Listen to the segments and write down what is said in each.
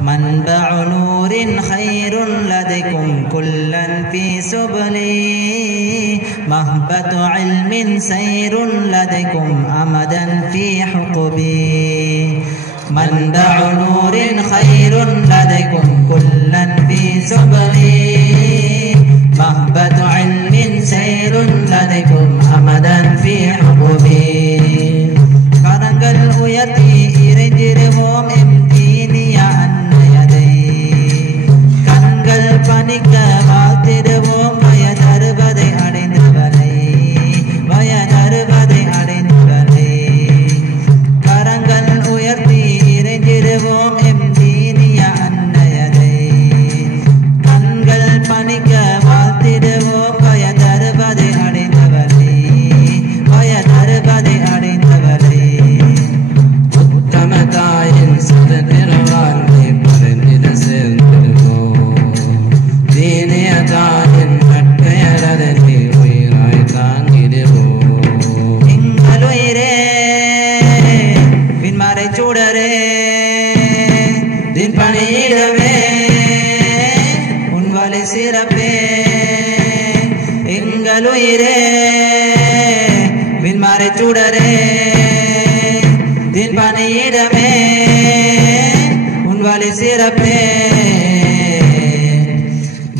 منبع نور خير لديكم كلا في سبلي مهبة علم سير لديكم أمدا في حقبي منبع نور خير لديكم كلا في سبلي مهبة علم سير لديكم أمدا في حقبي கரங்கள் உயர்த்தி இறைஞ்சிருவோம் எம் தீனிய அன்னையதை கண்கள் பணிக்க வாழ்த்திடுவோம் வயதறுவதை அடைந்தவரை வயதறுவதை அடைந்தவரை கரங்கள் உயர்த்தி இறைஞ்சிருவோம் எம் தீனிய அன்னையதை கண்கள் பணிக்க வாழ்த்திடுவோம் வயதறுவதை அடைந்தவரை வயதறுவதை அடைந்தவரை உத்தமதாயின் சுதந்திரவாழ்வை பரந்திட சேர்ந்திருவோம் தீனியதாயின் நட்பெயரதனை உயிராய் தாங்கிடுவோம் எங்கள் உயிரே பின்மறை சூடரே தின் பணியிடவே உன் வழி சிறப்பே எங்கள் உயிரே பின்மறை சூடரே தின் பணியிடமே உன் வழி சிறப்பே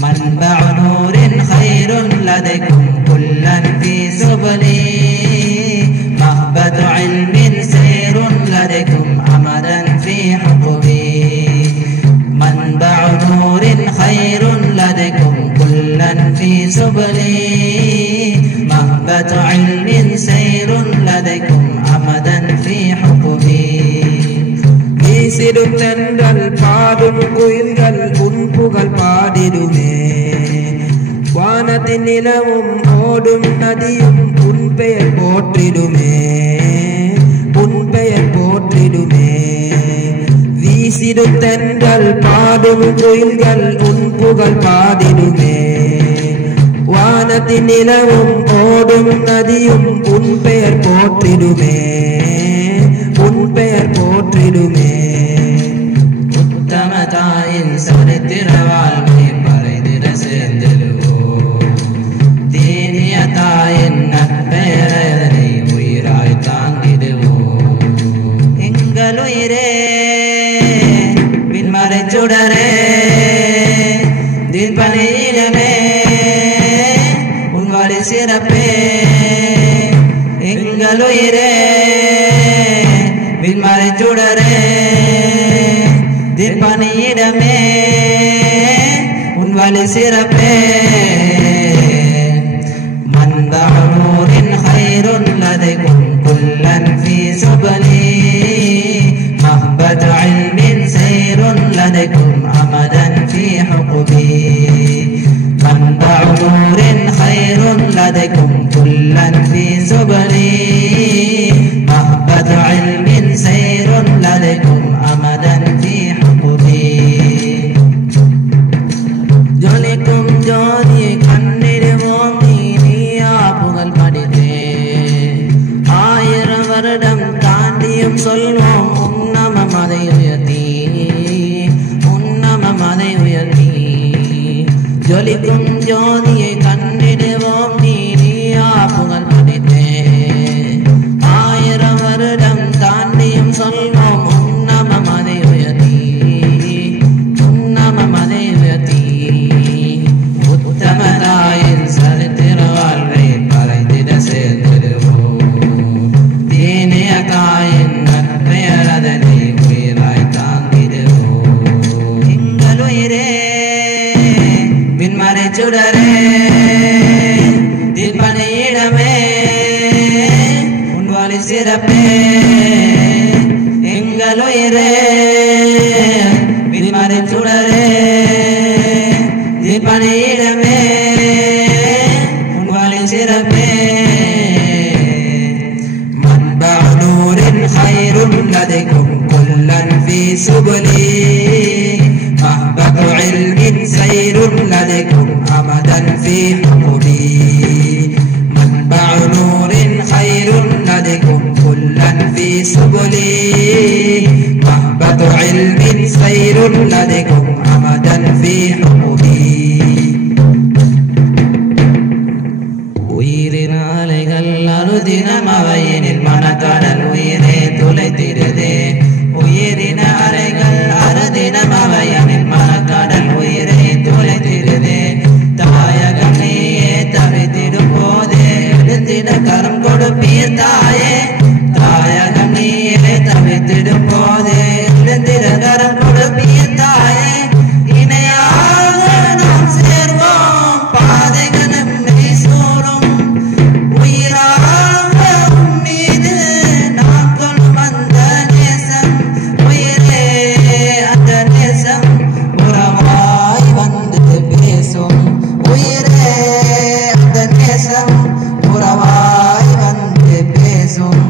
منبع نور خير لديكم كلا في سبلي مهبة علم سير لديكم أمدا في حقبي منبع نور خير لديكم كلا في سبلي مهبة علم سير لديكم أمدا في حقبي வீசிடும் தென்றல் பாடும் குயில்கள் உன் புகழ் பாடிடுமே வானத்தின் நிலவும் ஓடும் நதியும் உன் பெயர் போற்றிடுமே உன் பெயர் போற்றிடுமே வீசிடும் தென்றல் பாடும் குயில்கள் உன் புகழ் பாடிடுமே வானத்தின் நிலவும் ஓடும் நதியும் உன் பெயர் போற்றிடுமே உன் பெயர் போற்றிடுமே உத்தமதாயின் சரித்திர வாழ்வை பறைதிட சேர்ந்திருவோம் தீனிய தாயின் நட்பெயரை உயிராய் தாங்கிடுவோம் எங்கள் உயிரே விண்மறை சுடரே தீர்ப்பணியிடமே உன் வழி சிறப்பே எங்கள் உயிரே விண்மறை சுடரே தீர்ப்பணியிடமே உன் வழி சிறப்பே منبع نور خير لديكم كلا في سبلي مهبة علم سير لديكم أمدا في حقبي منبع نور خير لديكم كلا في سبلي مهبة علم سير لديكم أمدا في حقبي ஜொலிக்கும் ஜோதியை கண்டிடுவோம் நீயா புகழ் படித்தே 1000 வருடம் தாண்டியும் சொல்வோம் உன்னமம் அதை உயர்த்தி உன்னமம் அதை உயர்த்தி ஜொலிக்கும் ஜோதியை கண்டிடுவோம் நீயா புகழ் படித்தே 1000 வருடம் தாண்டியும் சொல்வோம் உன்னமம் அதை உயர்த்தி உன்னமம் அதை உயர்த்தி உத்தமதாயின் சரித்திர வாழ்வை பறைந்திட சேர்ந்திடுவோம் தீனிய தாயின் நட்பெயரதனை உயிராய் தாங்கிடுவோம் எங்கள் உயிரே விண்மறை சுடரே தீர்ப்பணியிடமே உன் வழி சிறப்பே எங்கள் உயிரே விண்மறை சுடரே தீர்ப்பணியிடமே உன் வழி சிறப்பே منبع نور خير لديكم كلا في سبلي مهبط علم سير لديكم أمدا في حقبي منبع نور خير لديكم كلا في سبلي مهبط علم سير لديكم أمدا في حقبي உயிரின் அலைகள் அனுதினம் அவையினில் மனக்கடல் உயிரே துளைத்திடுதே உயிரின் அலைகள் அனுதினம் அவையினில் மனக்கடல் உயிரே துளைத்திடுதே தாயகம் நீயே தவித்திடும் போதே எழுந்திட கரம் கொடுப்பீர் தாயே தாயகம் நீயே தவித்திடும் போதே எழுந்திட கரம் கொடுப்பீர் தாயே இணையாக நாம் சேர்வோம் பாதைகள் நம்மை சூழும் உயிராக மீது நாம் கொள்ளும் அந்த நேசம் உயிரே அந்த நேசம் உறவாய் வந்து பேசும் உயிரே அந்த நேசம் உறவாய் வந்து பேசும்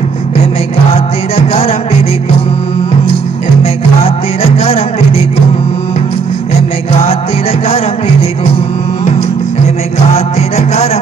எம்மை காத்திட கரம் பிடிக்கும் எம்மை காத்திட கரம் பிடிக்கும் எம்மை காத்திட கரம் பிடிக்கும் எம்மை காத்திட கரம்